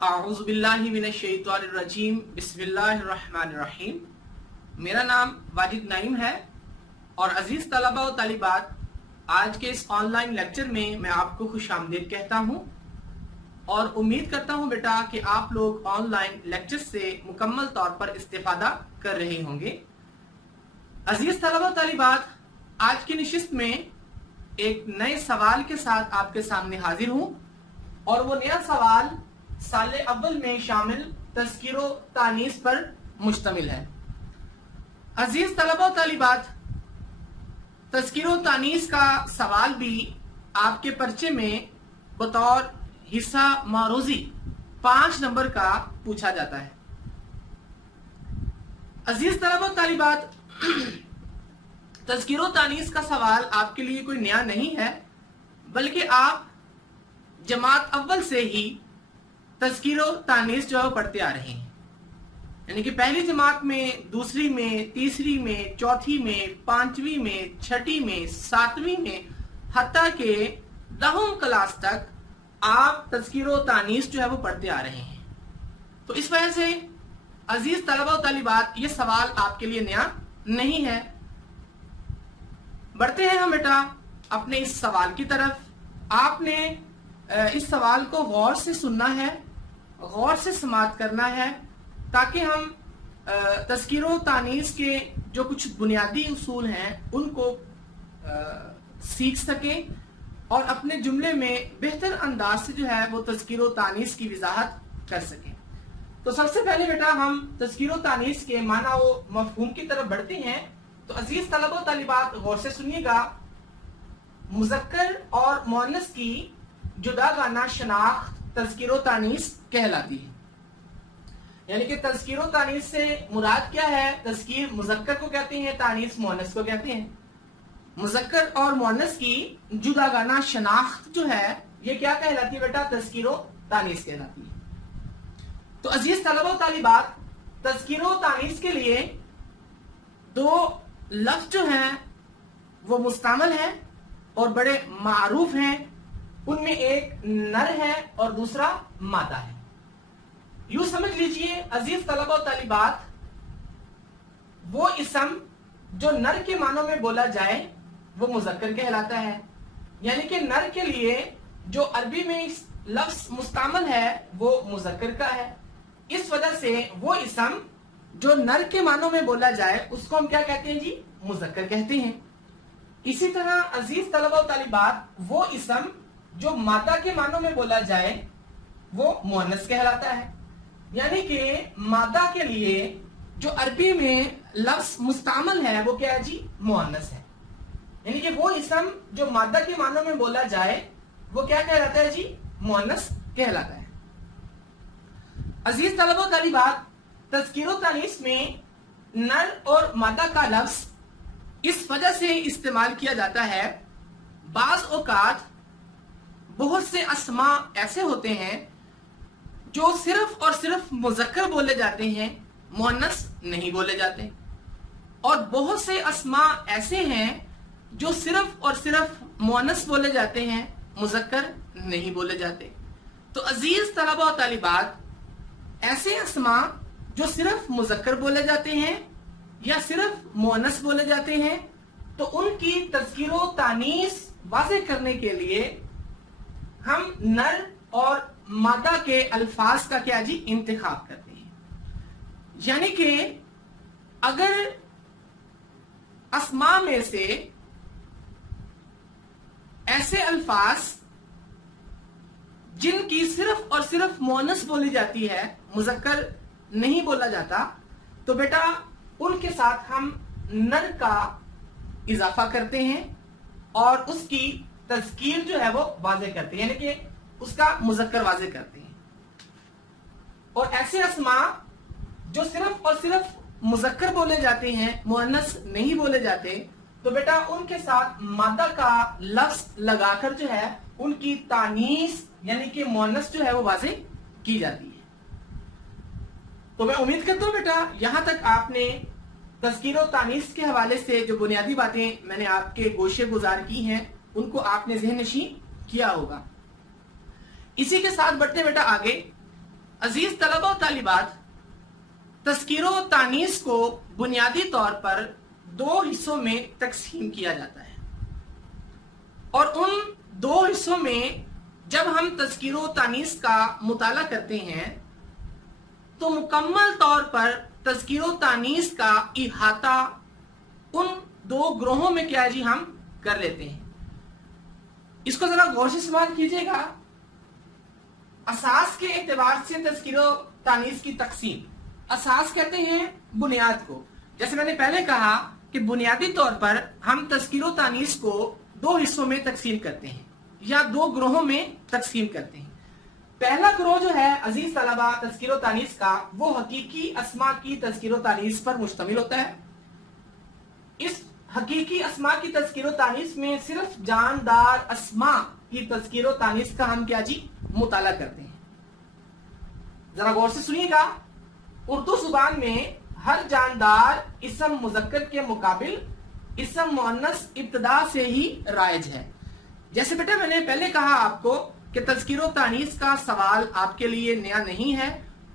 आऊज़ुबिल्लाहि मिनश्शैतानिर्रजीम बिस्मिल्लाहिर्रहमानिर्रहीम। मेरा नाम वाजिद नईम है और अजीज तलबा और तालिबात, आज के इस ऑनलाइन लेक्चर में मैं आपको खुशामदीद कहता हूं और उम्मीद करता हूं बेटा कि आप लोग ऑनलाइन लेक्चर से मुकम्मल तौर पर इस्तेफादा कर रहे होंगे। अजीज तलबा और तालिबात, आज की नशिस्त में एक नए सवाल के साथ आपके सामने हाजिर हूं और वो नया सवाल साले अव्वल में शामिल तज़किरो तानीस पर मुश्तमिल है। अजीज तलबा और तालिबात, तज़किरो तानीस का सवाल भी आपके पर्चे में बतौर हिस्सा मारूजी 5 नंबर का पूछा जाता है। अजीज तलबा और तालिबात, तज़किरो तानीस का सवाल आपके लिए कोई नया नहीं है, बल्कि आप जमात अव्वल से ही तज़किरो तानीस जो है पढ़ते आ रहे हैं। यानी कि पहली जमात में, दूसरी में, तीसरी में, चौथी में, 5वीं में, 6ठी में, 7वीं में, हत्ता के 10वीं क्लास तक आप तज़किरो तानीस जो है वो पढ़ते आ रहे हैं। तो इस वजह से अजीज तलबा और तालिबात, ये सवाल आपके लिए नया नहीं है। बढ़ते हैं हम बेटा अपने इस सवाल की तरफ। आपने इस सवाल को गौर से सुनना है, गौर से समाअत करना है, ताकि हम तज़किरो तानीस के जो कुछ बुनियादी उसूल हैं उनको सीख सकें और अपने जुमले में बेहतर अंदाज से जो है वो तज़किरो तानीस की वजाहत कर सकें। तो सबसे पहले बेटा हम तज़किरो तानीस के माना वो मफहूम की तरफ बढ़ते हैं। तो अजीज तलबा और तालिबात, गौर से सुनिएगा। मुज़क्कर और मुअन्नस की जुदागाना शनाख्त तज़किरो तानीस कहलाती है। यानी कि तज़किरो तानीस से मुराद क्या है? तज़कीर मुज़क्कर को कहते हैं, तानीस मुअन्नस को कहते हैं। मुज़क्कर और मुअन्नस की जुदागाना शनाख्त जो है ये क्या कहलाती है बेटा? तज़किरो तानीस कहलाती है। तो अजीज तलबा और तालिबात, तज़किरो तानीस के लिए 2 लफ्ज जो हैं वो मुस्तामल हैं और बड़े मारूफ हैं। उनमें एक नर है और दूसरा मादा है। यूं समझ लीजिए अजीज तलबा और तालिबात, वो इसम जो नर के मानों में बोला जाए वो मुज़क्कर कहलाता है। यानी कि नर के लिए जो अरबी में लफ्ज मुस्तामल है वो मुज़क्कर का है। इस वजह से वो इसम जो नर के मानों में बोला जाए उसको हम क्या कहते हैं जी? मुज़क्कर कहते हैं। इसी तरह अजीज तलबा और तालिबात, वो इसम जो मादा के मानों में बोला जाए वो मुअन्नस कहलाता है। यानी कि मादा के लिए जो अरबी में लफ्ज मुस्तामल है वो क्या है जी? मुअन्नस है। यानी कि वो इसम जो मादा के मानों में बोला जाए वो क्या कहलाता है जी? मुअन्नस कहलाता है। अजीज तलबा और तालिबात, तज़किरो तानीस में नर और मादा का लफ्ज इस वजह से इस्तेमाल किया जाता है, बाज औकात बहुत से अस्मा ऐसे होते हैं जो सिर्फ और सिर्फ मुज़क्कर बोले जाते हैं, मुअन्नस नहीं बोले जाते, और बहुत से अस्मा ऐसे हैं जो सिर्फ और सिर्फ मुअन्नस बोले जाते हैं, मुज़क्कर नहीं बोले जाते। तो अजीज तलबा और तालिबात, ऐसे अस्मा जो सिर्फ मुज़क्कर बोले जाते हैं या सिर्फ मुअन्नस बोले जाते हैं, तो उनकी तज़किरो तानीस वाज़ेह करने के लिए हम नर और मादा के अल्फाज का क्या जी? इंतखाब करते हैं। यानी कि अगर अस्मा में से ऐसे अल्फाज जिनकी सिर्फ और सिर्फ मुअन्नस बोली जाती है, मुज़क्कर नहीं बोला जाता, तो बेटा उनके साथ हम नर का इजाफा करते हैं और उसकी तज़कीर जो है वो वाज़ेह करते हैं, यानी कि उसका मुज़क्कर वाज़ेह करते हैं। और ऐसे अस्मा जो सिर्फ और सिर्फ मुज़क्कर बोले जाते हैं, मुअन्नस नहीं बोले जाते, तो बेटा उनके साथ मादा का लफ्ज लगाकर जो है उनकी तानीस यानी कि मुअन्नस जो है वो वाज़ेह की जाती है। तो मैं उम्मीद करता हूं बेटा यहां तक आपने तज़किरो तानीस के हवाले से जो बुनियादी बातें मैंने आपके गोशे गुजार की हैं उनको आपने ज़हन नशीं किया होगा। इसी के साथ बढ़ते बेटा आगे। अजीज तलबा और तालिबात, तज़किरो तानीस को बुनियादी तौर पर दो हिस्सों में तकसीम किया जाता है और उन दो हिस्सों में जब हम तज़किरो तानीस का मुताला करते हैं तो मुकम्मल तौर पर तज़किरो तानीस का इहाता उन दो ग्रोहों में क्या जी हम कर लेते हैं। इसको जरा गौर से समाप्त कीजिएगा। असास के एतबार से तज़किरो तानीस की तकसीम, असास कहते हैं बुनियाद को। जैसे मैंने पहले कहा कि बुनियादी तौर पर हम तज़किरो तानीस को दो हिस्सों में तकसीम करते हैं या दो ग्रोहों में तकसीम करते हैं। पहला ग्रोह जो है अजीज तलबा तज़किरो तानीस का, वो हकीकी अस्मा की तज़किरो तानीस पर मुश्तमिल होता है। इस हकीकी अस्मा की तज़किरो तानीस में सिर्फ जानदार अस्मा की तज़किरो तानीस का हम क्या जी मुताला करते हैं। जरा गौर से सुनिएगा। उर्दू जुबान में हर जानदार इसम मुज़क्कर के मुकाबिल इसम मुअन्नस इब्तिदा से ही राइज है। जैसे बेटा मैंने पहले कहा आपको कि तज़किरो तानीस का सवाल आपके लिए नया नहीं है,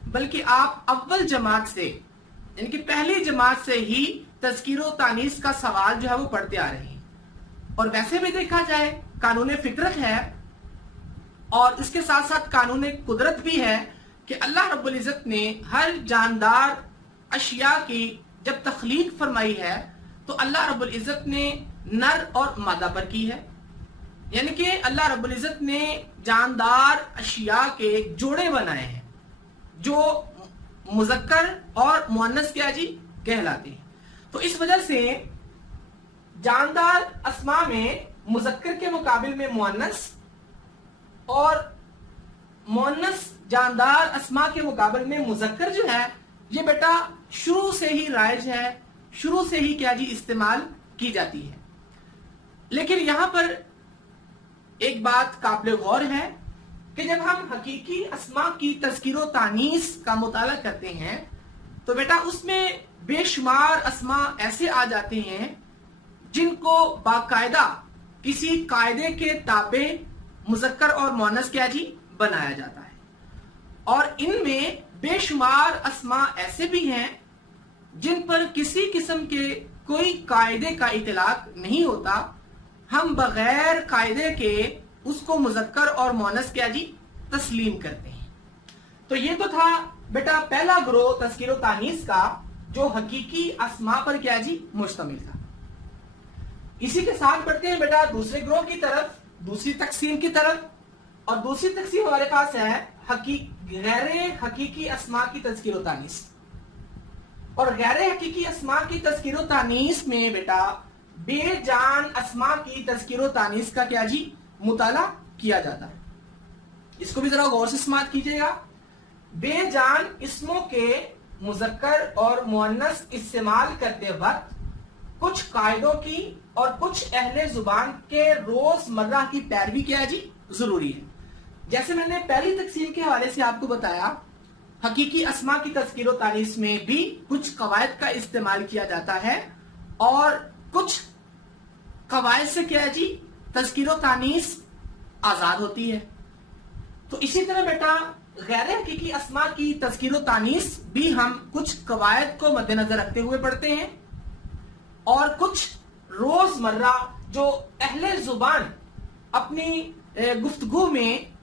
बल्कि आप अव्वल जमात से यानी कि पहली जमात से ही तज़किरो तानीस का सवाल जो है वो पढ़ते आ रहे हैं। और वैसे भी देखा जाए कानून फितरत है और इसके साथ साथ कानून कुदरत भी है कि अल्लाह रब्बुल इज़्ज़त ने हर जानदार अशिया की जब तख्लीक फरमाई है तो अल्लाह रब्बुल इज़्ज़त ने नर और मादा पर की है। यानी कि अल्लाह रब्बुल इज़्ज़त ने जानदार अशिया के जोड़े बनाए हैं जो मुज़क्कर और मुअन्नस क्या जी कहलाते हैं। तो इस वजह से जानदार अस्मा में मुज़क्कर के मुकाबिल में मुअन्नस और मुअन्नस जानदार अस्मा के मुकाबले में मुज़क्कर जो है ये बेटा शुरू से ही राइज है, शुरू से ही क्या जी इस्तेमाल की जाती है। लेकिन यहां पर एक बात काबिल गौर है कि जब हम हकीकी अस्मा की तज़किरो तानीस का मुताला करते हैं तो बेटा उसमें बेशुमार अस्मा ऐसे आ जाते हैं जिनको बाकायदा किसी कायदे के ताबे मुज़क्कर और मुअन्नस क्या जी बनाया जाता है। और इनमें बेशुमार अस्मा ऐसे भी हैं जिन पर किसी किस्म के कोई कायदे का इतलाक नहीं होता, हम बगैर कायदे के उसको मुज़क्कर और मुअन्नस क्या जी तस्लीम करते हैं। तो ये तो था बेटा पहला ग्रोह तज़किरो तानीस का जो हकीकी अस्मा पर क्या जी मुश्तमिल था। इसी के साथ बढ़ते हैं बेटा दूसरे ग्रोह की तरफ, दूसरी तकसीम की तरफ। और दूसरी तकसीम हमारे पास है गैर हकीकी अस्मा की तज़किरो तानीस। और गैर हकीकी अस्मा की तज़किरो तानीस में बेटा बेजान अस्मा की तज़किरो तानीस का क्या जी मुताला किया जाता है। इसको भी जरा गौर से समाप्त कीजिएगा। बेजान इसमों के मुज़क्कर और मुअन्नस इस्तेमाल करते वक्त कुछ कायदों की और कुछ अहले जुबान के रोजमर्रा की पैरवी क्या है जी जरूरी है। जैसे मैंने पहली तकसीम के हवाले से आपको बताया, हकीकी अस्मा की तज़किरो तानीस में भी कुछ कवायद का इस्तेमाल किया जाता है और कुछ कवायद से क्या है जी तज़किरो तानीस आजाद होती है। तो इसी तरह बेटा गैर हकीकी अस्मा की तज़किरो तानीस भी हम कुछ कवायद को मद्देनजर रखते हुए पढ़ते हैं और कुछ रोजमर्रा जो अहले जुबान अपनी गुफ्तगू में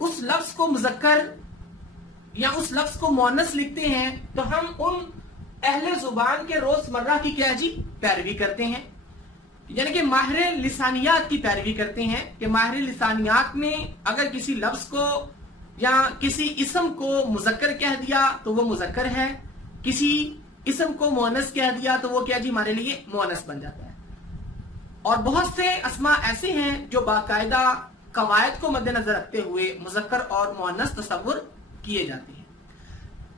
उस लफ्ज को मुज़क्कर या उस लफ्ज को मुअन्नस लिखते हैं तो हम उन अहले जुबान के रोजमर्रा की क्या जी पैरवी करते हैं। यानी कि माहिर लिसानियात की पैरवी करते हैं कि माहिर लिसानियात ने अगर किसी लफ्ज को या किसी इसम को मुज़क्कर कह दिया तो वो मुज़क्कर है, किसी इसम को मुअन्नस कह दिया तो वो क्या जी हमारे लिए मुअन्नस बन जाता है। और बहुत से अस्मा ऐसे हैं जो बाकायदा कवायद को मद्देनजर रखते हुए मुज़क्कर और मुअन्नस तस्वुर किए जाते हैं।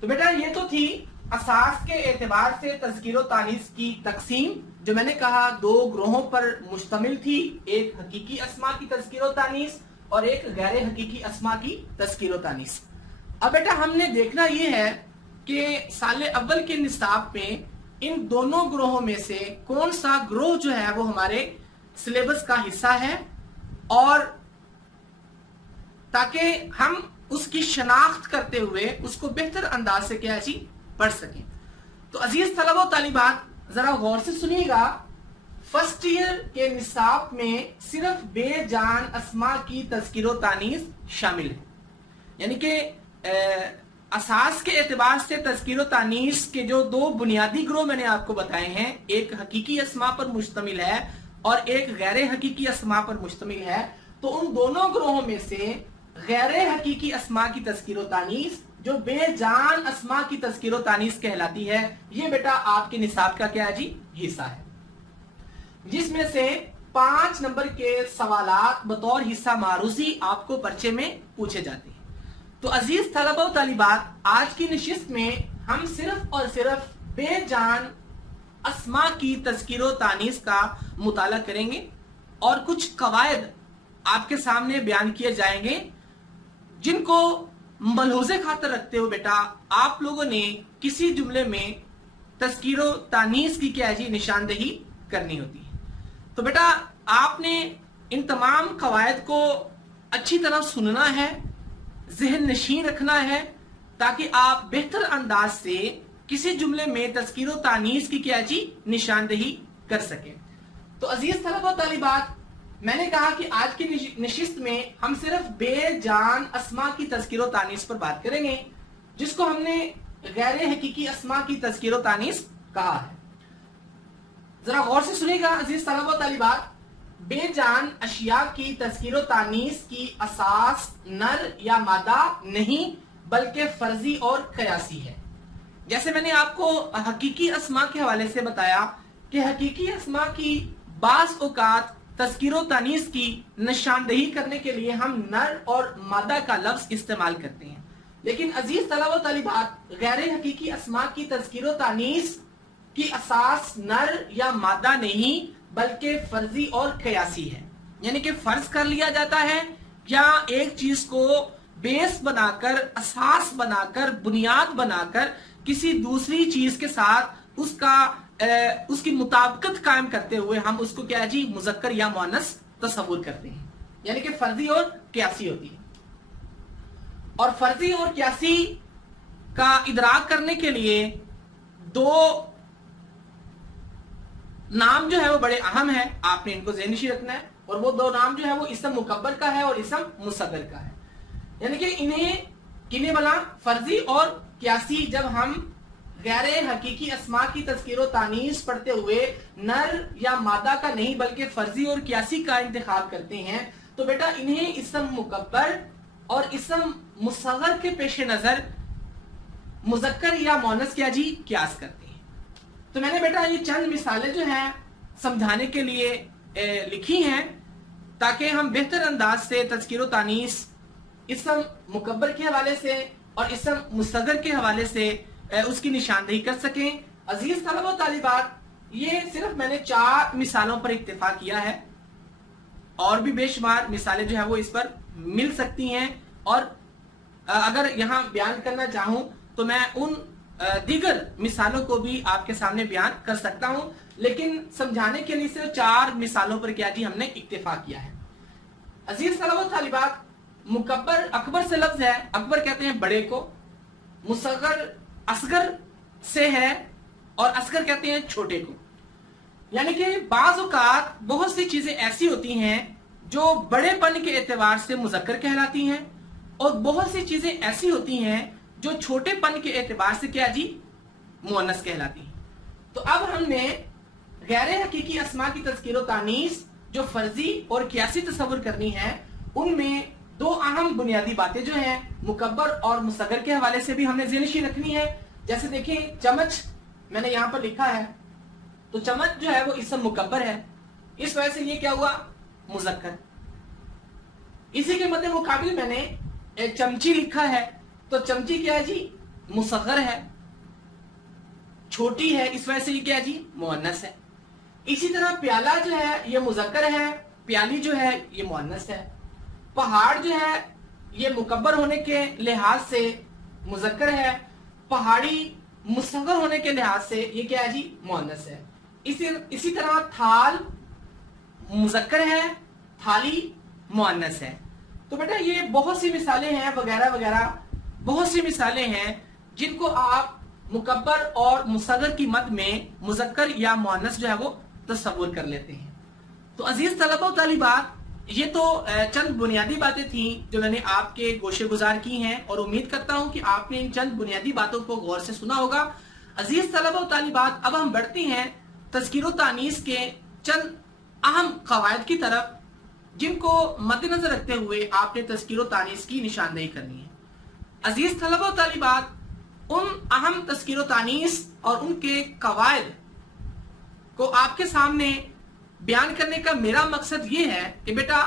तो बेटा ये तो थी असास के एतबार से तज़किरो तानीस की तकसीम, जो मैंने कहा दो ग्रोहों पर मुश्तमिल थी, एक हकीकी अस्मा की तज़किरो तानीस और एक गैर हकीकी अस्मा की तज़किरो तानीस। अब बेटा हमने देखना यह है कि साले अव्वल के निसाब में इन दोनों ग्रोहों में से कौन सा ग्रोह जो है वो हमारे सिलेबस का हिस्सा है, और ताकि हम उसकी शनाख्त करते हुए उसको बेहतर अंदाज से क्या जी पढ़ सकें। तो अजीज तलबा व तालिबात, जरा गौर से सुनिएगा, फर्स्ट ईयर के निसाब में सिर्फ बेजान अस्मा की तज़किरो तानीस शामिल है। यानी कि असास के एतबार से तज़किरो तानीस के जो दो बुनियादी ग्रोह मैंने आपको बताए हैं, एक हकीकी अस्मा पर मुश्तमिल है और एक गैर हकीकी अस्मा पर मुश्तमिल है। तो उन दोनों ग्रोहों में से गैर हकीकी अस्मा की तज़किरो तानीस, जो बेजान अस्मा की तज़किरो तानीस कहलाती है, ये बेटा आपके निसाब का क्या है जी हिस्सा है, जिसमें से 5 नंबर के सवालात बतौर हिस्सा मारूजी आपको पर्चे में पूछे जाते हैं। तो अजीज तलबा व तालिबात, आज की नशिस्त में हम सिर्फ और सिर्फ बेजान अस्मा की तज़किरो तानीस का मुताला करेंगे और कुछ कवायद आपके सामने बयान किए जाएंगे, जिनको मलहूज़े खातर रखते हुए बेटा आप लोगों ने किसी जुमले में तज़किरो तानीस की क्या जी निशानदेही करनी होती है। तो बेटा आपने इन तमाम कवायद को अच्छी तरह सुनना है, ज़हन नशीन रखना है, ताकि आप बेहतर अंदाज से किसी जुमले में तज़किरो तानीस की क्या जी निशानदेही कर सके। तो अजीज तलबा व तालिबात, मैंने कहा कि आज की नशिस्त में हम सिर्फ बेजान अस्मा की तज़किरो तानीस पर बात करेंगे, जिसको हमने गैर हकीकी अस्मा की तज़किरो तानीस कहा है। जरा गौर से सुनिएगा अजीज तलबा व तालिबात, बेजान अशिया की तज़किरो तानीस की असास नर या मादा नहीं बल्कि फर्जी और कयासी है। जैसे मैंने आपको हकीकी अस्मा के हवाले से बताया कि हकीकी अस्मा की बाज़ औक़ात तज़किरो तानीस की निशानदेही करने के लिए हम नर और मादा का लफ्ज इस्तेमाल करते हैं, लेकिन अजीज तलबा व तालिबात, गैर हकीकी अस्मा की तज़किरो तानीस की असास नर या मादा नहीं बल्कि फर्जी और कयासी है। यानी कि फर्ज कर लिया जाता है या एक चीज को बेस बनाकर, असास बनाकर, बुनियाद बनाकर किसी दूसरी चीज के साथ उसकी मुताबिकत कायम करते हुए हम उसको क्या जी मुज़क्कर या मुअन्नस तस्वुर करते हैं। यानी कि फर्जी और क्यासी होती है। और फर्जी और क्यासी का इदराक करने के लिए दो नाम जो है वो बड़े अहम है, आपने इनको ज़हननशीन रखना है। और वो दो नाम जो है वो इसम मुकब्बर का है और इसम मुसग्गर का है। यानी कि इन्हें किने वाला फर्जी और क्यासी, जब हम गैर हकीकी अस्मा की तज़किरो तानीस पढ़ते हुए नर या मादा का नहीं बल्कि फर्जी और क्यासी का इंतखाब करते हैं, तो बेटा इन्हें इसम मुकब्बर और इसम मुसग्गर के पेश नजर मुज़क्कर या मुअन्नस क्या जी क्यास करते हैं। तो मैंने बेटा ये चंद मिसालें जो हैं समझाने के लिए लिखी हैं, ताकि हम बेहतर अंदाज से तज़किरो तानीस इसम मुकब्बर के हवाले से और इसम मुसग्गर के हवाले से उसकी निशानदेही कर सकें। अजीज तलबा व तालिबात, ये सिर्फ मैंने 4 मिसालों पर इक्तिफा किया है, और भी बेशुमार मिसालें जो है वो इस पर मिल सकती हैं। और अगर यहाँ बयान करना चाहूं तो मैं उन दीगर मिसालों को भी आपके सामने बयान कर सकता हूं, लेकिन समझाने के लिए सिर्फ 4 मिसालों पर क्या जी हमने इक्तिफा किया है। अजीज तलबा व तालिबात, मुकब्बर अकबर से लफ्ज है, अकबर कहते हैं बड़े को, मुसग्गर असगर से है और असगर कहते हैं छोटे को। यानी कि बाज़ औक़ात बहुत सी चीजें ऐसी होती हैं जो बड़ेपन के एतबार से मुज़क्कर कहलाती हैं, और बहुत सी चीजें ऐसी होती हैं जो छोटेपन के एतबार से क्या जी मुअन्नस कहलाती हैं। तो अब हमने गैर हकीकी अस्मा की तज़किरो तानीस जो फर्जी और क्यासी तस्वुर करनी है, उनमें 2 अहम बुनियादी बातें जो हैं मुकब्बर और मुसग्गर के हवाले से भी हमने ज़हननशीन रखनी है। जैसे देखिए, चमच मैंने यहां पर लिखा है, तो चमच जो है वो इसम मुकब्बर है, इस वजह से ये क्या हुआ मुज़क्कर। इसी के मध्य मुकाबिल मैंने एक चमची लिखा है, तो चमची क्या है जी मुसग्गर है, छोटी है, इस वजह से ये क्या है जी मुअन्नस है। इसी तरह प्याला जो है ये मुज़क्कर है, प्याली जो है ये मुअन्नस है। पहाड़ जो है ये मुकब्बर होने के लिहाज से मुज़क्कर है, पहाड़ी मुसग्गर होने के लिहाज से ये क्या है जी मुअन्नस है। इसी तरह थाल मुज़क्कर है, थाली मुअन्नस है। तो बेटा ये बहुत सी मिसालें हैं वगैरह वगैरह, बहुत सी मिसालें हैं जिनको आप मुकब्बर और मुसग्गर की मद में मुज़क्कर या मुअन्नस जो है वो तस्वुर कर लेते हैं। तो अजीज तलबा और तालिबात, ये तो चंद बुनियादी बातें थी जो मैंने आपके गोशे गुजार की हैं और उम्मीद करता हूं कि आपने इन चंद बुनियादी बातों को गौर से सुना होगा। अजीज तलबा और तालिबात, अब हम बढ़ते हैं तज़कीर व तानीस के चंद अहम कवायद की तरफ, जिनको मद्देनजर रखते हुए आपने तज़कीर व तानीस की निशानदेही करनी है। अजीज तलबा और तालिबात, उन अहम तज़कीर व तानीस और उनके कवायद को आपके सामने बयान करने का मेरा मकसद ये है कि बेटा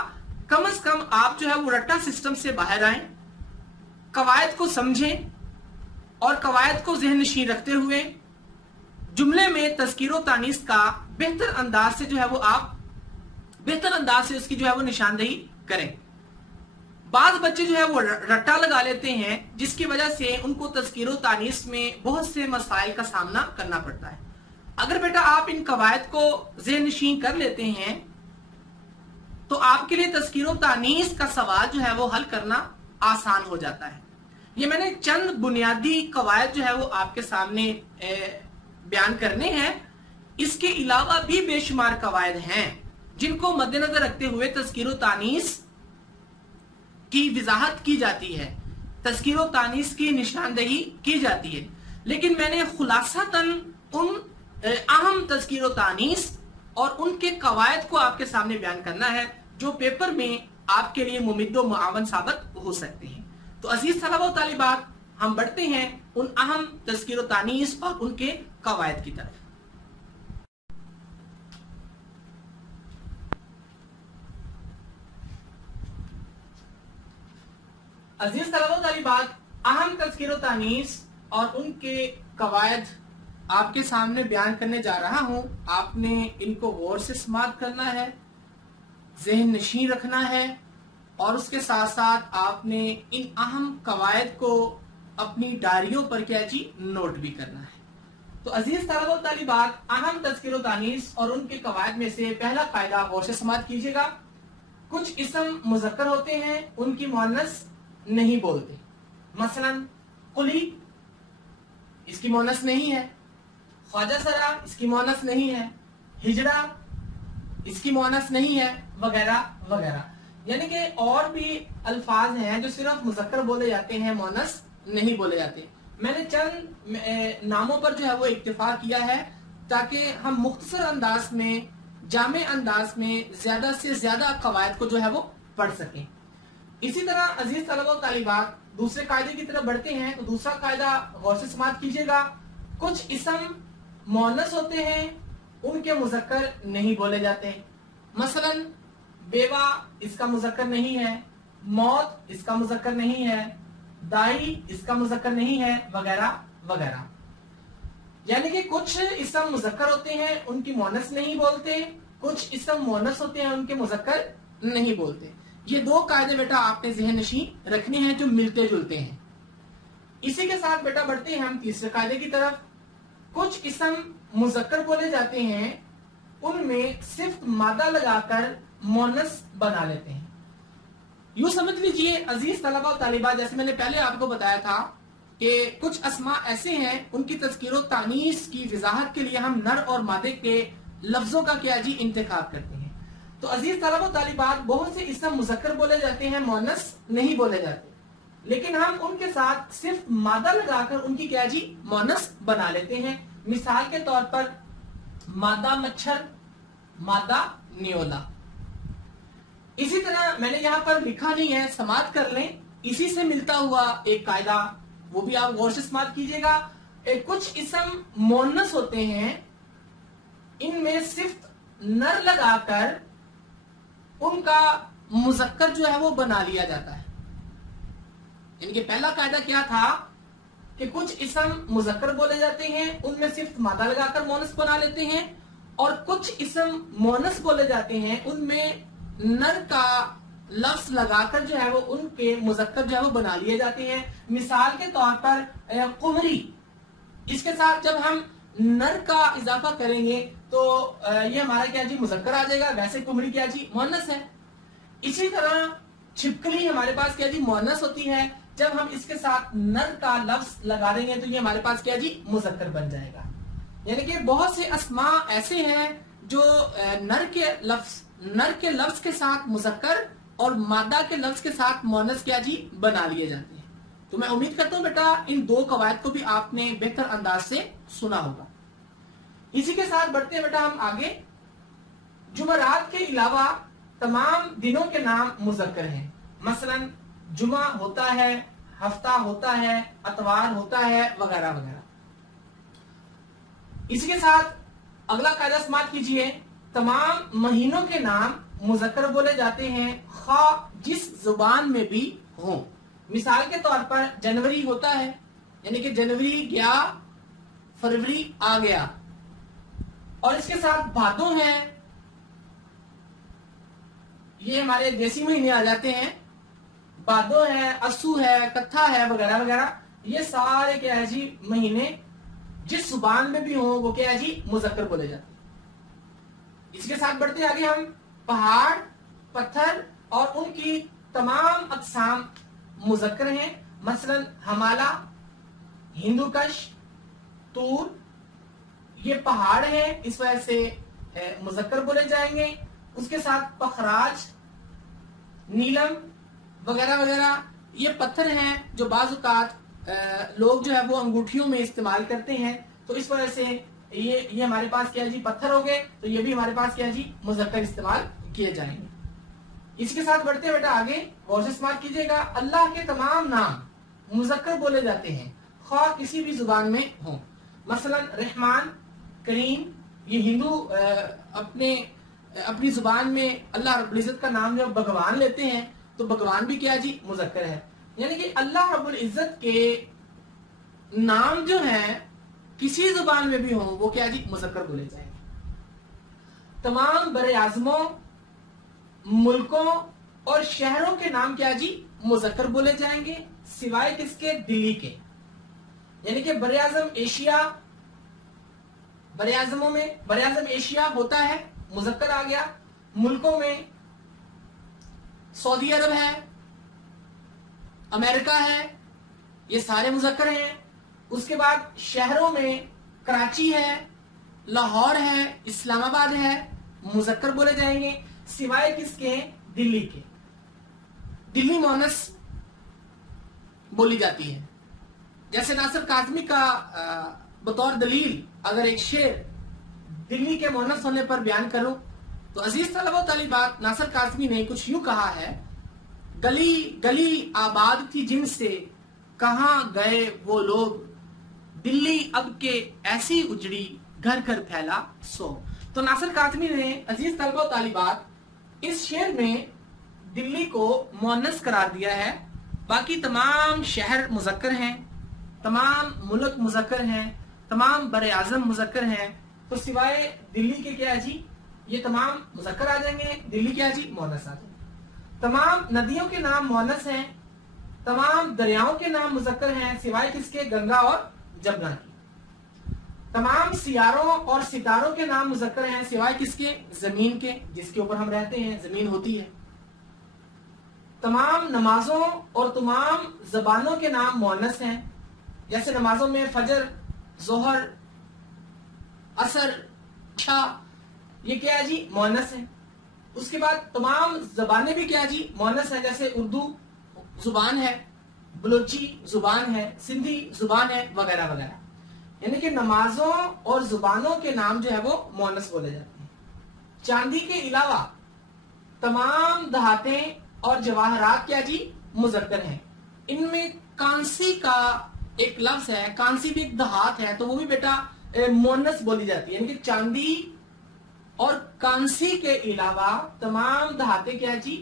कम से कम आप जो है वो रट्टा सिस्टम से बाहर आए, कवायद को समझें और कवायद को ज़हन नशीन रखते हुए जुमले में तज़कीर व तानीस का बेहतर अंदाज से जो है वो आप बेहतर अंदाज से उसकी जो है वो निशानदेही करें। बाज बच्चे जो है वो रट्टा लगा लेते हैं, जिसकी वजह से उनको तज़कीर व तानीस में बहुत से मसाइल का सामना करना पड़ता है। अगर बेटा आप इन कवायद को ज़हन नशीन कर लेते हैं तो आपके लिए तज़कीर व तानीस का सवाल जो है वो हल करना आसान हो जाता है। ये मैंने चंद बुनियादी कवायद जो है वो आपके सामने बयान करने हैं। इसके अलावा भी बेशुमार कवायद हैं जिनको मद्देनजर रखते हुए तज़कीर व तानीस की वजाहत की जाती है, तज़कीर व तानीस की निशानदेही की जाती है। लेकिन मैंने खुलासातन उन अहम तज़कीर व तानीस और उनके कवायद को आपके सामने बयान करना है जो पेपर में आपके लिए मुमिद्दो मुआवन साबित हो सकते हैं। तो अजीज तलबा व तालिबात, हम बढ़ते हैं उन अहम तज़कीर व तानीस और उनके कवायद की तरफ। अजीज तलबा व तालिबात, अहम तज़कीर व तानीस और उनके कवायद आपके सामने बयान करने जा रहा हूं। आपने इनको गौर से समाअत करना है, ज़हन नशीन रखना है और उसके साथ साथ आपने इन अहम कवायद को अपनी डायरियों पर क्या जी नोट भी करना है। तो अजीज तलबा व तालिबात, अहम तज़कीर व तानीस और उनके कवायद में से पहला कायदा गौर से समाअत कीजिएगा। कुछ इसम मुज़क्कर होते हैं, उनकी मुअन्नस नहीं बोलते। मसलन कुली, इसकी मुअन्नस नहीं है। ख्वाजा सरा, इसकी मुअन्नस नहीं है। हिजड़ा, इसकी मुअन्नस नहीं है, वगैरह वगैरह। यानी कि और भी अल्फाज हैं जो सिर्फ मुज़क्कर बोले जाते हैं, मुअन्नस नहीं बोले जाते। मैंने चंद नामों पर जो है वो इक्तिफा किया है ताकि हम मुख्तसर अंदाज में, जामे अंदाज में ज्यादा से ज्यादा कवायद को जो है वो पढ़ सकें। इसी तरह अजीज तलबा व तालिबात, दूसरे कायदे की तरफ बढ़ते हैं। तो दूसरा कायदा गौर से समाअत कीजिएगा। कुछ इसम मुअन्नस होते हैं, उनके मुज़क्कर नहीं बोले जाते। मसलन बेवा, इसका मुज़क्कर नहीं है। मौत, इसका मुज़क्कर नहीं है। दाई, इसका मुज़क्कर नहीं है, वगैरह वगैरह। यानी कि कुछ इसम मुज़क्कर होते हैं, उनकी मुअन्नस नहीं बोलते। कुछ इसम मुअन्नस होते हैं, उनके मुज़क्कर नहीं बोलते। ये दो कायदे बेटा आपने ज़हन नशीन रखने हैं जो मिलते जुलते हैं। इसी के साथ बेटा बढ़ते हैं हम तीसरे कायदे की तरफ। कुछ इसम मुज़क्कर बोले जाते हैं, उनमें सिर्फ मादा लगाकर मुअन्नस बना लेते हैं। यूं समझ लीजिए अजीज तलबा और तालिबात, जैसे मैंने पहले आपको बताया था कि कुछ अस्मा ऐसे हैं, उनकी तज़कीर व तानीस की वजाहत के लिए हम नर और मादे के लफ्जों का क्या जी इंतखाब करते हैं। तो अजीज तलबा व तालिबात, बहुत से इसम मुज़क्कर बोले जाते हैं, मुअन्नस नहीं बोले जाते, लेकिन हम उनके साथ सिर्फ मादा लगाकर उनकी क्या जी मुअन्नस बना लेते हैं। मिसाल के तौर पर मादा मच्छर, मादा न्योला। इसी तरह मैंने यहाँ पर लिखा नहीं है, समाअत कर लें। इसी से मिलता हुआ एक कायदा, वो भी आप गौर से समाअत कीजिएगा। कुछ इसम मुअन्नस होते हैं, इनमें सिर्फ नर लगाकर उनका मुज़क्कर जो है वो बना लिया जाता है। इनके पहला कायदा क्या था कि कुछ इसम मुज़क्कर बोले जाते हैं, उनमें सिर्फ मादा लगाकर मुअन्नस बना लेते हैं, और कुछ इसम मुअन्नस बोले जाते हैं, उनमें नर का लफ्ज लगाकर जो है वो उनके मुज़क्कर जो है वो बना लिए जाते हैं। मिसाल के तौर पर कुमरी, इसके साथ जब हम नर का इजाफा करेंगे तो ये हमारा क्या जी मुज़क्कर आ जाएगा, वैसे कुमरी क्या जी मुअन्नस है। इसी तरह छिपकली हमारे पास क्या जी मोनस होती है। जब हम इसके साथ नर का लफ्ज लगा देंगे तो ये हमारे पास क्या जी मुजक्कर बन जाएगा। यानी कि बहुत से अस्मा ऐसे हैं जो नर के लफ्ज के साथ मुजक्कर और मादा के लफ्ज के साथ मोनस क्या जी बना लिए जाते हैं। तो मैं उम्मीद करता हूं बेटा इन दो कवायद को भी आपने बेहतर अंदाज से सुना होगा। इसी के साथ बढ़ते हैं बेटा हम आगे। जुमरात के अलावा तमाम दिनों के नाम मुजक्कर हैं। मसलन जुमा होता है, हफ्ता होता है, अतवार होता है, वगैरह वगैरह। इसी के साथ अगला कायदा समाप्त कीजिए। तमाम महीनों के नाम मुजक्कर बोले जाते हैं, खा जिस जुबान में भी हो। मिसाल के तौर पर जनवरी होता है, यानी कि जनवरी गया, फरवरी आ गया। और इसके साथ भादों है, ये हमारे देसी महीने आ जाते हैं। भादो है, अस्सू है, कत्था है, वगैरह वगैरह। ये सारे क्या है जी महीने जिस जुबान में भी हो वो क्या है जी मुजक्कर बोले जाते हैं। इसके साथ बढ़ते आगे हम पहाड़, पत्थर और उनकी तमाम अक़साम मुजक्कर हैं। मसलन हमाला, हिंदुकश, तूर, ये पहाड़ है, इस वजह से मुजक्कर बोले जाएंगे। उसके साथ पखराज, नीलम वगैरह वगैरह ये पत्थर हैं जो बाज़ औक़ात लोग जो है वो अंगूठियों में इस्तेमाल करते हैं। तो इस वजह से ये हमारे पास क्या जी पत्थर हो गए, तो ये भी हमारे पास क्या जी मुजक्कर इस्तेमाल किए जाएंगे। इसके साथ बढ़ते बेटा आगे, गौर से इस्तेमाल कीजिएगा। अल्लाह के तमाम नाम मुजक्कर बोले जाते हैं, खा किसी भी जुबान में हो। मसलन रहमान, करीम, ये हिंदू अपनी जुबान में अल्लाह रब्बुल इज्जत का नाम जब भगवान लेते हैं तो भगवान भी क्या जी मुजक्कर है। यानी कि अल्लाह रब्बुल इज्जत के नाम जो है किसी जुबान में भी हो वो क्या जी मुजक्कर बोले जाएंगे। तमाम बरे आजमों, मुल्कों और शहरों के नाम क्या जी मुजक्कर बोले जाएंगे, सिवाय किसके? दिल्ली के। यानी कि बरे आजम एशिया, बरे आजम एशिया होता है, मुजक्कर आ गया। मुल्कों में सऊदी अरब है, अमेरिका है, ये सारे मुजक्कर हैं। उसके बाद शहरों में कराची है, लाहौर है, इस्लामाबाद है, मुजक्कर बोले जाएंगे, सिवाय किसके? दिल्ली के। दिल्ली मोनस बोली जाती है। जैसे नासिर काज़मी का बतौर दलील अगर एक शेर दिल्ली के मोनस होने पर बयान करूं तो अजीज तलबा तालिबात, नासिर काज़मी ने कुछ यूं कहा है, गली गली आबाद थी जिनसे कहां गए वो लोग, दिल्ली अब के ऐसी उजड़ी घर घर फैला सो। तो नासिर काज़मी ने अजीज तलबा तालिबात इस शेर में दिल्ली को मोनस करार दिया है। बाकी तमाम शहर मुजक्कर हैं, तमाम मुल्क मुजक्कर हैं, तमाम बरे आजम मुजक्कर हैं। तो सिवाय दिल्ली के क्या है जी ये तमाम मुजक्कर आ जाएंगे, दिल्ली क्या है जी मोनस आ जाएंगे। तमाम नदियों के नाम मोनस हैं, तमाम दरियाओं के नाम मुजक्कर हैं, सिवाय किसके? गंगा और जमुना की। तमाम सियारों और सितारों के नाम मुजक्कर हैं, सिवाय किसके? जमीन के, जिसके ऊपर हम रहते हैं, जमीन होती है। तमाम नमाजों और तमाम जबानों के नाम मोनस हैं। जैसे नमाजों में फजर, जोहर, असर, इशा, ये क्या है जी मोनस है। उसके बाद तमाम जबानें भी क्या जी मोनस है। जैसे उर्दू जुबान है, बलोची जुबान है, सिंधी जुबान है, वगैरह वगैरह। यानी कि नमाजों और जुबानों के नाम जो है वो मोनस बोले जाते हैं। चांदी के अलावा तमाम दहातें और जवाहरात क्या जी मुजक्कर हैं। इनमें कांसी का एक लफ्ज है, कांसी भी एक दहात है, तो वो भी बेटा मोनस बोली जाती है। यानी कि चांदी और कांसी के अलावा तमाम दहाते क्या जी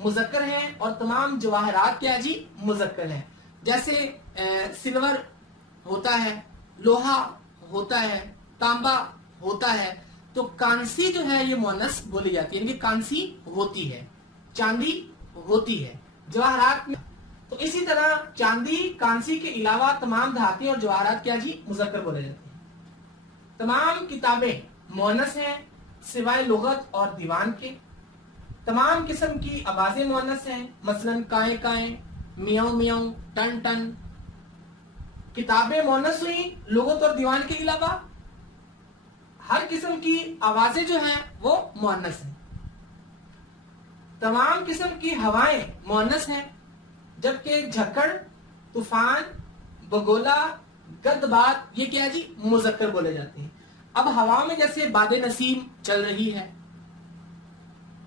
मुजक्कर हैं और तमाम जवाहरात क्या जी मुजक्कर हैं। जैसे सिल्वर होता है, लोहा होता है, तांबा होता है, तो कांसी जो है ये मोनस बोली जाती है। यानी कि कांसी होती है, चांदी होती है, जवाहरात में। तो इसी तरह चांदी, कांसी के अलावा तमाम धातें और जवाहरात क्या जी मुजक्कर बोले जाते हैं। तमाम किताबें मोनस हैं, सिवाय लुगत और दीवान के। तमाम किस्म की आवाजें मुअन्नस हैं, मसलन काए काए, मियाऊ मियाऊ, टन टन। किताबें मुअन्नस हुई लुगत और दीवान के अलावा हर किस्म की आवाजें जो हैं वो मुअन्नस हैं। तमाम किस्म की हवाएं मुअन्नस हैं, जबकि झक्कड़, तूफान, बगोला, गदबात ये क्या है जी, मुज़क्कर बोले जाते हैं। अब हवा में जैसे बादे नसीम चल रही है,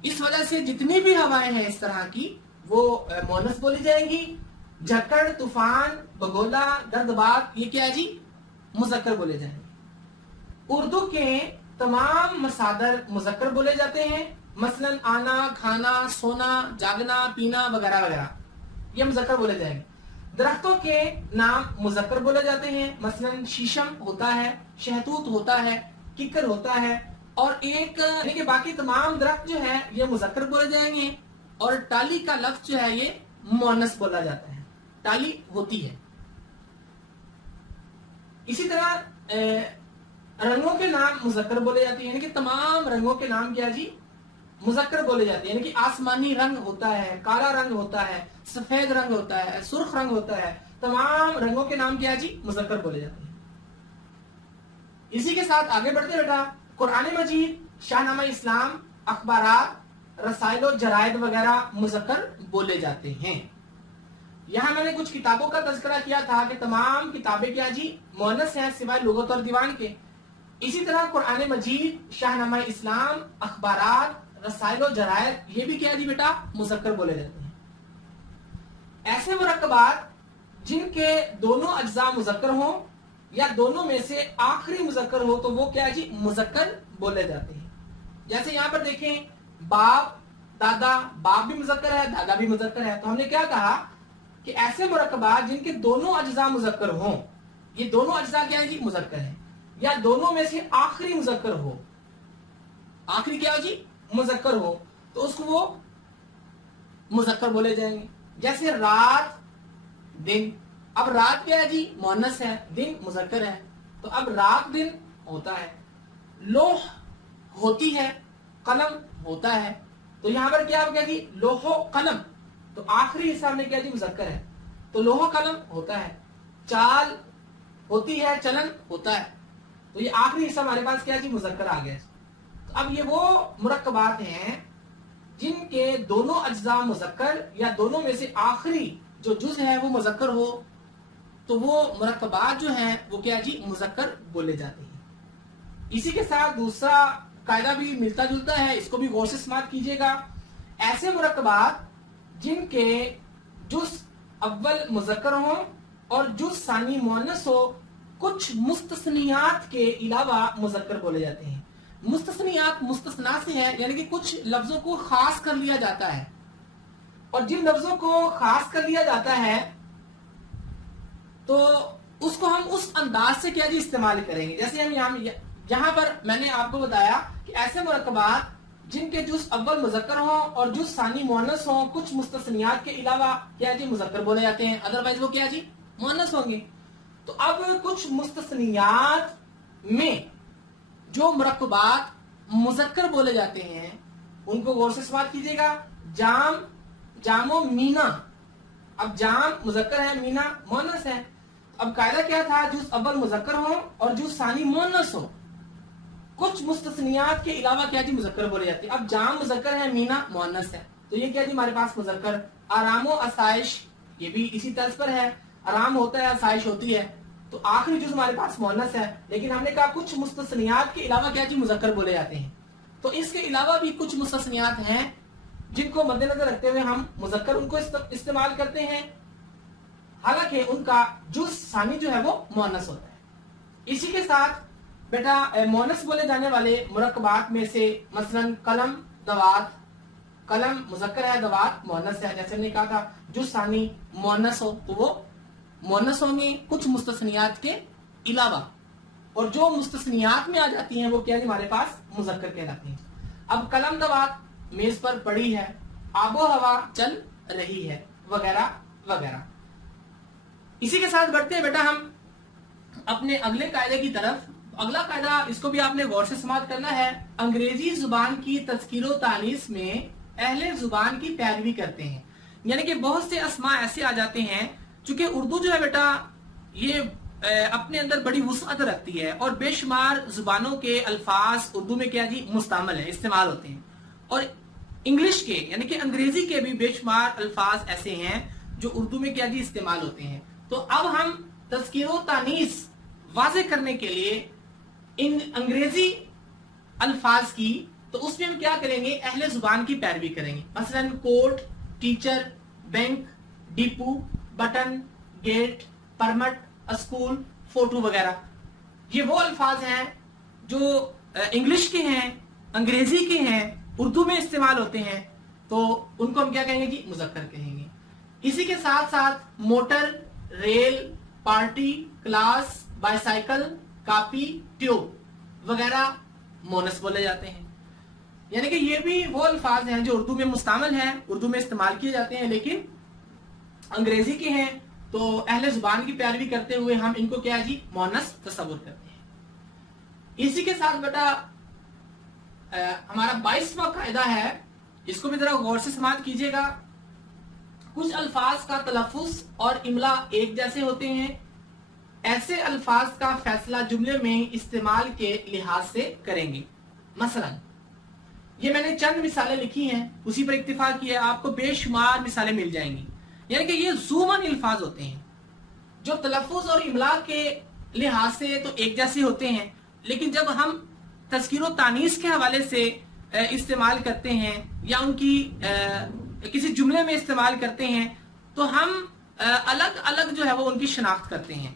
इस वजह से जितनी भी हवाएं हैं इस तरह की वो मुअन्नस बोली जाएंगी। झक्कड़, तूफान, बगोला, गदबात ये क्या है जी, मुज़क्कर बोले जाएंगे। उर्दू के तमाम मसादर मुज़क्कर बोले जाते हैं, मसलन आना, खाना, सोना, जागना, पीना वगैरह वगैरह ये मुज़क्कर बोले जाएंगे। दरख्तों के नाम मुज़क्कर बोले जाते हैं, मसलन शीशम होता है, शहतूत होता है, किकर होता है, और एक यानी कि बाकी तमाम दरख्त जो है ये मुज़क्कर बोले जाएंगे। और टाली का लफ्ज जो है ये मुअन्नस बोला जाता है, टाली होती है। इसी तरह रंगों के नाम मुज़क्कर बोले जाते हैं, यानी कि तमाम रंगों के नाम क्या जी, मुज़क्कर बोले जाते हैं। यानी कि आसमानी रंग होता है, काला रंग होता है, सफेद रंग होता है, सुर्ख रंग होता है, तमाम रंगों के नाम क्या जी, मुज़क्कर बोले जाते हैं। इसी के साथ आगे बढ़ते बेटा, कुरान मजीद, शाहनामा इस्लाम, अखबारात, रसाइल और जरायद वगैरह मुज़क्कर बोले जाते हैं। यहाँ मैंने कुछ किताबों का तज़किरा किया था कि तमाम किताबें क्या जी, मुअन्नस हैं सिवाय लुगत और दीवान के। इसी तरह कुरान मजीद, शाहनामा इस्लाम, अखबारात, रसाइल और जरायद ये भी क्या जी बेटा, मुज़क्कर बोले जाते हैं। ऐसे मुरक्कबात जिनके दोनों अज्जा मुज़क्कर हों या दोनों में से आखिरी मुज़क्कर हो तो वो क्या जी, मुज़क्कर बोले जाते हैं। जैसे यहाँ पर देखें, बाप, दादा, बाप भी मुज़क्कर है, दादा भी मुज़क्कर है। तो हमने क्या कहा कि ऐसे मुरक्कबात जिनके दोनों अज्जा मुज़क्कर हों, ये दोनों अज्जा क्या है जी, मुज़क्कर है, या दोनों में से आखिरी मुज़क्कर हो, आखिरी क्या हो जी, मुज़क्कर हो, तो उसको वो मुज़क्कर बोले जाएंगे। जैसे रात, दिन। अब रात क्या है जी, मुअन्नस है, दिन मुज़क्कर है, तो अब रात दिन होता है। लोह होती है, कलम होता है, तो यहां पर क्या हो गया जी, लोहो कलम, तो आखिरी हिस्सा में क्या जी, मुज़क्कर है, तो लोहो कलम होता है। चाल होती है, चलन होता है, तो ये आखिरी हिस्सा हमारे पास क्या जी, मुज़क्कर आ गया। तो अब ये वो मुरक्कबात हैं जिनके दोनों अज्जा मुज़क्कर या दोनों में से आखिरी जो जुज़ है वो मुज़क्कर हो, तो वो मुरक्कबात जो हैं वो क्या जी, मुज़क्कर बोले जाते हैं। इसी के साथ दूसरा कायदा भी मिलता जुलता है, इसको भी गौर से समाअत कीजिएगा। ऐसे मुरक्कबात जिनके जुज़ अव्वल मुज़क्कर हो और जुज़ सानी मुअन्नस हो, कुछ मुस्तस्नियात के अलावा मुज़क्कर बोले जाते हैं। मुस्तस्नियात मुस्तस्ना से है, यानी कि कुछ लफ्जों को खास कर लिया जाता है, और जिन लफ्जों को खास कर लिया जाता है तो उसको हम उस अंदाज से क्या जी, इस्तेमाल करेंगे। जैसे हम यहाँ पर मैंने आपको बताया कि ऐसे मुरक्कबात जिनके जुज़ अव्वल मुज़क्कर हो और जुज़ सानी मुअन्नस हो, कुछ मुस्तस्नियात के अलावा क्या जी, मुज़क्कर बोले जाते हैं, अदरवाइज वो क्या जी, मुअन्नस होंगे। तो अब कुछ मुस्तस्नियात में जो मुरक्कबात मुज़क्कर बोले जाते हैं उनको गौर से समाअत कीजिएगा। जाम, जामो, मीना। अब जाम मुज़क्कर है, मीना मुअन्नस है। अब कायदा क्या था, जुज़ अव्वल मुज़क्कर हो और जुज़ सानी मुअन्नस हो, कुछ मुस्तस्नियात के अलावा क्या जी, मुज़क्कर बोले जाते हैं। अब जाम मुज़क्कर है, मीना मुअन्नस है, तो ये क्या जी हमारे पास मुज़क्कर। आरामो, आसाइश ये भी इसी तर्ज पर है, आराम होता है, आसाइश होती है, तो आखिरी जुज़ हमारे पास मुअन्नस है, लेकिन हमने कहा कुछ मुस्तस्नियात के अलावा क्या जी, मुज़क्कर बोले जाते हैं। तो इसके अलावा भी कुछ मुस्तस्नियात हैं जिनको मद्देनजर रखते हुए हम मुज़क्कर उनको इस्तेमाल करते हैं, हालांकि उनका जुज़ सानी जो है वो मुअन्नस होता है। इसी के साथ बेटा मुअन्नस बोले जाने वाले मुरक्कबात में से मसलन कलम, दवात। कलम मुज़क्कर है, दवात मुअन्नस है। जैसे हमने कहा था जुज़ सानी मुअन्नस हो तो वो मुअन्नस होंगे कुछ मुस्तस्नियात के अलावा, और जो मुस्तस्नियात में आ जाती हैं वो क्या हमारे पास मुज़क्कर कहलाती हैं। अब कलम, दवात मेज पर पड़ी है, आबो हवा चल रही है, वगैरह वगैरह। इसी के साथ बढ़ते हैं बेटा हम अपने अगले कायदे की तरफ। अगला कायदा, इसको भी आपने गौर से समाअत करना है। अंग्रेजी जुबान की तज़कीर व तानीस में अहले जुबान की पैरवी करते हैं। यानी कि बहुत से अस्मा ऐसे आ जाते हैं, चूंकि उर्दू जो है बेटा ये अपने अंदर बड़ी वुसअत रखती है और बेशुमार जुबानों के अल्फाज उर्दू में क्या जी मुस्तामल है, इस्तेमाल होते हैं। और इंग्लिश के यानी कि अंग्रेजी के भी बेशुमार अल्फाज ऐसे हैं जो उर्दू में क्या जी इस्तेमाल होते हैं। तो अब हम तज़किरो तानीस वाज़े करने के लिए इन अंग्रेजी अल्फाज की, तो उसमें हम क्या करेंगे, अहले जुबान की पैरवी करेंगे। मसलन court, teacher, bank, depot, button, gate, परमट, स्कूल, फोटो वगैरह, ये वो अल्फाज हैं जो इंग्लिश के हैं, अंग्रेजी के हैं, उर्दू में इस्तेमाल होते हैं, तो उनको हम क्या कहेंगे जी मुज़क्कर कहेंगे। इसी के साथ साथ motor, rail, party, class, bicycle, copy, tube वगैरह मोनस बोले जाते हैं। यानी कि ये भी वो अल्फाज हैं जो उर्दू में मुस्तामल हैं, उर्दू में इस्तेमाल किए जाते हैं, लेकिन अंग्रेजी के हैं, तो अहले जुबान की पैरवी करते हुए हम इनको क्या जी मोनस तस्वुर करते हैं। इसी के साथ बेटा हमारा 22वां कायदा है, इसको भी जरा गौर से समाअत कीजिएगा। कुछ अल्फाज का तलफ़ुज़ और इमला एक जैसे होते हैं, ऐसे अल्फाज का फैसला जुमले में इस्तेमाल के लिहाज से करेंगे। मसलन ये मैंने चंद मिसालें लिखी हैं, उसी पर इक्तिफा किया, आपको बेशुमार मिसालें मिल जाएंगी। यानी कि ये ज़ुमन अल्फाज होते हैं जो तलफ़ुज़ और इमला के लिहाज से तो एक जैसे होते हैं, लेकिन जब हम तज़किरो तानीस के हवाले से इस्तेमाल करते हैं या उनकी किसी जुमले में इस्तेमाल करते हैं, तो हम अलग अलग जो है वो उनकी शनाख्त करते हैं।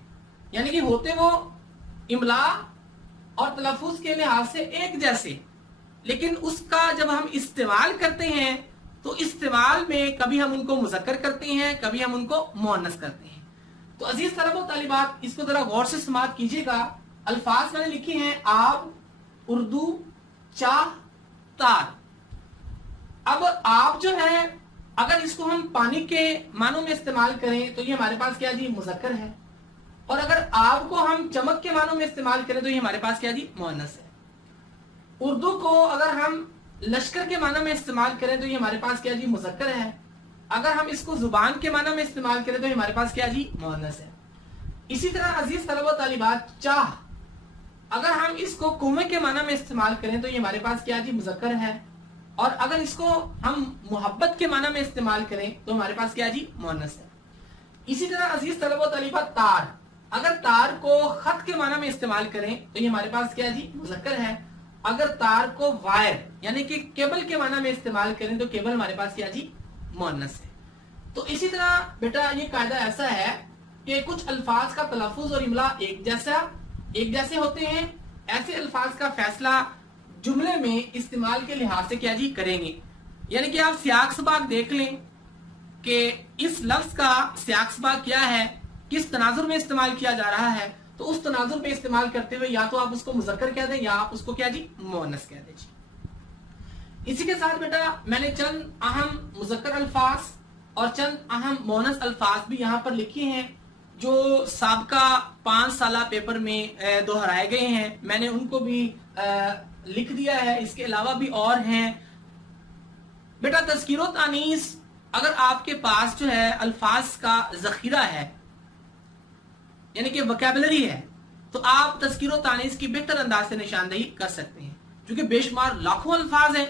यानी कि होते वो इमला और तलफ़ुज़ के लिहाज से एक जैसे, लेकिन उसका जब हम इस्तेमाल करते हैं तो इस्तेमाल में कभी हम उनको मुज़क्कर करते हैं, कभी हम उनको मुअन्नस करते हैं। तो अजीज तलबा व तालिबात, इसको जरा गौर से समाअत कीजिएगा। अल्फाज मैंने लिखे हैं आब, उर्दू, चाह, तार। अब आप जो है अगर इसको हम पानी के मानों में इस्तेमाल करें तो ये हमारे पास क्या जी मुज़क्कर है, और अगर आब को हम चमक के मानों में इस्तेमाल करें तो ये हमारे पास क्या जी मुअन्नस है। उर्दू को अगर हम लश्कर के माना में इस्तेमाल करें तो ये हमारे पास क्या जी मुज़क्कर है, अगर हम इसको जुबान के माना में इस्तेमाल करें तो ये हमारे पास क्या जी मुअन्नस है। इसी तरह अजीज तलबा व तालिबात, चाह अगर हम इसको कुएं के माना में इस्तेमाल करें तो ये हमारे पास क्या जी मुज़क्कर है, और अगर इसको हम मोहब्बत के माना में इस्तेमाल करें तो हमारे पास क्या जी मुअन्नस है। इसी तरह अजीज तलबा व तालिबात, तार अगर तार को खत के माना में इस्तेमाल करें तो ये हमारे पास क्या जी मुज़क्कर है, अगर तार को वायर यानी कि केबल के माना में इस्तेमाल करें तो केबल हमारे पास क्या जी मुअन्नस है। तो इसी तरह बेटा ये कायदा ऐसा है कि कुछ अल्फाज का तलफ़ुज़ और इमला एक जैसे होते हैं, ऐसे अल्फाज का फैसला जुमले में इस्तेमाल के लिहाज से क्या जी करेंगे। यानी कि आप सियाक सबाक देख लें कि इस लफ्ज का सियाक सबाक क्या है, किस तनाजुर में इस्तेमाल किया जा रहा है, तो उस तनाजुर में इस्तेमाल करते हुए या तो आप उसको मुज़क्कर कह दें या आप उसको क्या जी मुअन्नस कह दें जी। इसी के साथ बेटा मैंने चंद अहम मुज़क्कर अल्फाज और चंद अहम मुअन्नस अल्फाज भी यहाँ पर लिखे हैं जो साबका 5 साला पेपर में दोहराए गए हैं, मैंने उनको भी लिख दिया है। इसके अलावा भी और हैं बेटा। तज़किरो तानीस अगर आपके पास जो है अल्फाज का जखीरा है यानी कि वोकैबुलरी है, तो आप तज़किरो तानीस की बेहतर अंदाज से निशानदेही कर सकते हैं, क्योंकि बेशुमार लाखों अल्फाज हैं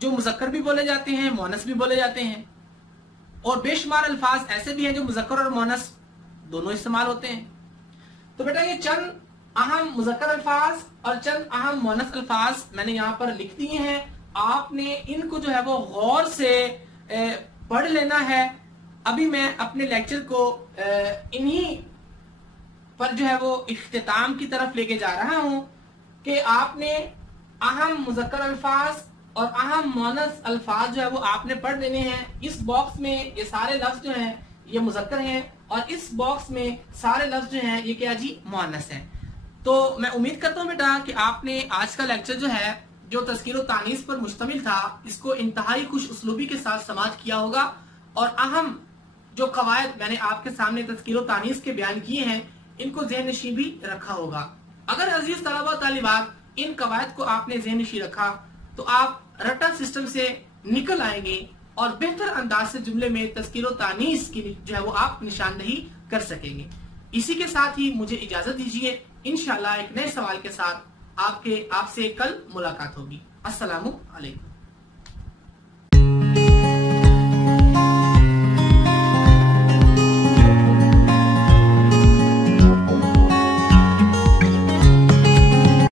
जो मुज़क्कर भी बोले जाते हैं, मुअन्नस भी बोले जाते हैं, और बेशुमार अल्फाज ऐसे भी हैं जो मुज़क्कर और मुअन्नस दोनों इस्तेमाल होते हैं। तो बेटा ये चंद अहम मुज़क्कर अल्फाज और चंद अहम मुअन्नस अल्फाज मैंने यहाँ पर लिख दिए हैं। आपने इनको जो है वो गौर से पढ़ लेना है। अभी मैं अपने लेक्चर को इन्हीं पर जो है वो इख्तिताम की तरफ लेके जा रहा हूं कि आपने अहम मुज़क्कर अल्फाज और अहम मुअन्नस अल्फाज जो है वो आपने पढ़ लेने हैं। इस बॉक्स में ये सारे लफ्ज जो हैं ये मुज़क्कर हैं और इस बॉक्स में सारे लफ्ज जो हैं ये क्या जी मुअन्नस हैं। तो मैं उम्मीद करता हूं बेटा कि आपने आज का लेक्चर जो है जो तज़किरो तानीस पर मुश्तमिल था इसको इंतहाई खुश उसलूबी के साथ समाअत किया होगा, और अहम जो कवायद मैंने आपके सामने तज़किरो तानीस के बयान किए हैं इनको ज़हन-नशी भी रखा होगा। अगर अजीज तलबा तालिबात इन कवायद को आपने ज़हन-नशी रखा तो आप रटा सिस्टम से निकल आएंगे और बेहतर अंदाज से जुमले में तज़कीर व तानीस की जो है वो आप निशानदही कर सकेंगे। इसी के साथ ही मुझे इजाजत दीजिए। इंशाल्लाह एक नए सवाल के साथ आपसे कल मुलाकात होगी। अस्सलामु अलैकुम।